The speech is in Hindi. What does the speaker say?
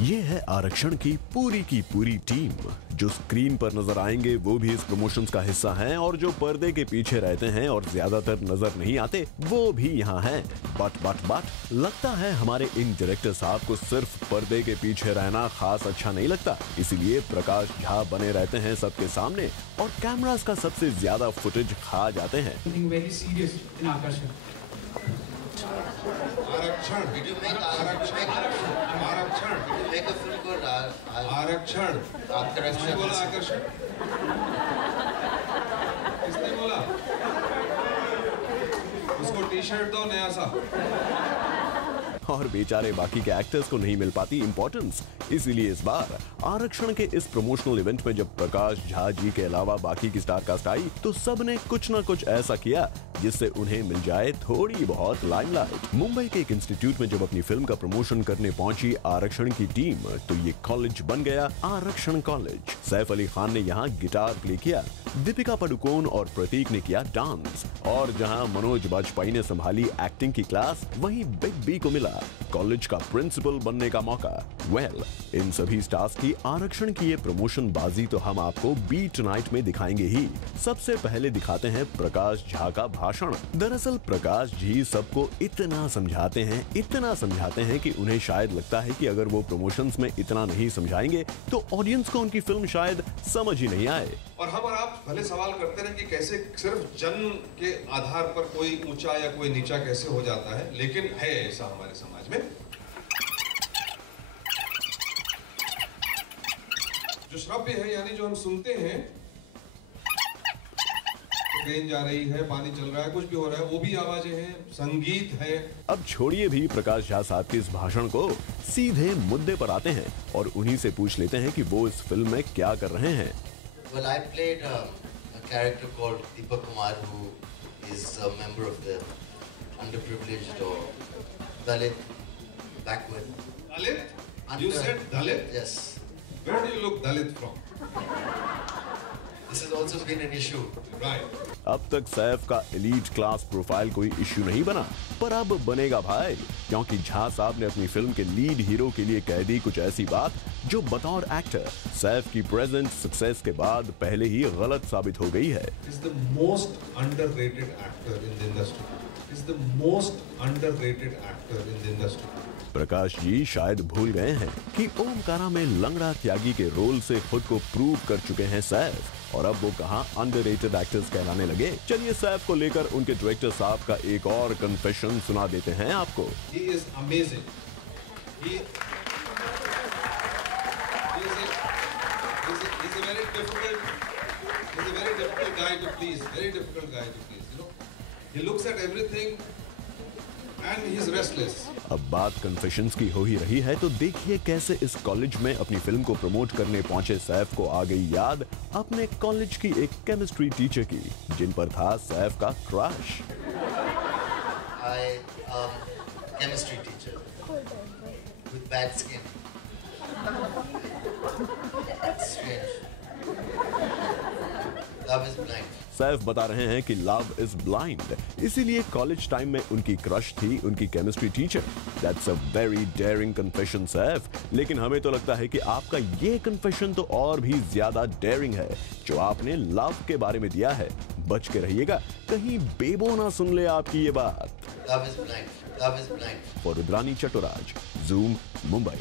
ये है आरक्षण की पूरी टीम। जो स्क्रीन पर नजर आएंगे वो भी इस प्रमोशंस का हिस्सा हैं और जो पर्दे के पीछे रहते हैं और ज्यादातर नजर नहीं आते वो भी यहाँ हैं। बट लगता है हमारे इन डायरेक्टर साहब को सिर्फ पर्दे के पीछे रहना खास अच्छा नहीं लगता, इसीलिए प्रकाश झा बने रहते हैं सबके सामने और कैमरास का सबसे ज्यादा फुटेज खा जाते हैं। किसने बोला? उसको टी शर्ट दो नया सा। और बेचारे बाकी के एक्टर्स को नहीं मिल पाती इंपॉर्टेंस, इसीलिए इस बार आरक्षण के इस प्रमोशनल इवेंट में जब प्रकाश झा जी के अलावा बाकी की स्टार कास्ट आई तो सबने कुछ न कुछ ऐसा किया जिससे उन्हें मिल जाए थोड़ी बहुत लाइमलाइट। मुंबई के एक इंस्टीट्यूट में जब अपनी फिल्म का प्रमोशन करने पहुंची आरक्षण की टीम तो ये कॉलेज बन गया आरक्षण कॉलेज। सैफ अली खान ने यहाँ गिटार प्ले किया, दीपिका पादुकोण और प्रतीक ने किया डांस और जहां मनोज बाजपेयी ने संभाली एक्टिंग की क्लास वहीं बिग बी को मिला कॉलेज का प्रिंसिपल बनने का मौका। इन सभी स्टार्स की आरक्षण की ये प्रमोशन बाजी तो हम आपको बी टुनाइट में दिखाएंगे ही। सबसे पहले दिखाते हैं प्रकाश झा का भाषण। दरअसल प्रकाश जी सबको इतना समझाते हैं कि उन्हें शायद लगता है कि अगर वो प्रमोशंस में इतना नहीं समझाएंगे तो ऑडियंस को उनकी फिल्म शायद समझ ही नहीं आए। और हम और आप भले सवाल करते रहे कि कैसे सिर्फ जन्म के आधार पर कोई ऊंचा या कोई नीचा कैसे हो जाता है, लेकिन है ऐसा हमारे समाज में। जो श्रव्य है यानी जो हम सुनते हैं, ट्रेन जा रही है, पानी चल रहा है, कुछ भी हो रहा है, वो भी आवाजें हैं, संगीत है। अब छोड़िए भी प्रकाश झा साहब के इस भाषण को, सीधे मुद्दे पर आते हैं और उन्हीं से पूछ लेते हैं कि वो इस फिल्म में क्या कर रहे हैं। Well, I played a character called Deepak Kumar, who is a member of the underprivileged or Dalit backward. Dalit? You said Dalit? Yes. Where do you look Dalit from? This has also been an issue. Right. अब तक सैफ का एलीट क्लास प्रोफाइल कोई इश्यू नहीं बना, पर अब बनेगा भाई, क्योंकि झा साहब ने अपनी फिल्म के लीड हीरो के लिए कह दी कुछ ऐसी बात जो बतौर एक्टर सैफ की प्रेजेंट सक्सेस के बाद पहले ही गलत साबित हो गई है। Is the most underrated actor in the industry. Is the most underrated actor in the industry. Prakash ji शायद भूल गए हैं कि ओमकारा में लंगड़ा त्यागी के रोल से खुद को प्रूव कर चुके हैं सैफ और अब वो कहां अंडररेटेड एक्टर्स कहलाने लगे। चलिए सैफ को लेकर उनके डायरेक्टर साहब का एक और कन्फेशन सुना देते हैं आपको। He is amazing. He's a very difficult guy to please. Very difficult guy to please. You know, he looks at everything and he's restless. अब बात कन्फेशंस की हो ही रही है तो देखिए कैसे इस कॉलेज में अपनी फिल्म को प्रमोट करने पहुंचे सैफ को आ गई याद अपने कॉलेज की एक केमिस्ट्री टीचर की जिन पर था सैफ का crush. Chemistry teacher with bad skin. That's strange. Love is blind. Saif बता रहे हैं कि लव इज ब्लाइंड, इसीलिए कॉलेज टाइम में उनकी क्रश थी उनकी chemistry teacher. That's a very dairying confession Saif, लेकिन हमें तो लगता है कि आपका ये कन्फेशन तो और भी ज्यादा डेयरिंग है जो आपने लव के बारे में दिया है। बच के रहिएगा कहीं बेबो ना सुन ले आपकी ये बात। Love is blind. Love is blind. और रुद्रानी चटोराज, ज़ूम, मुंबई।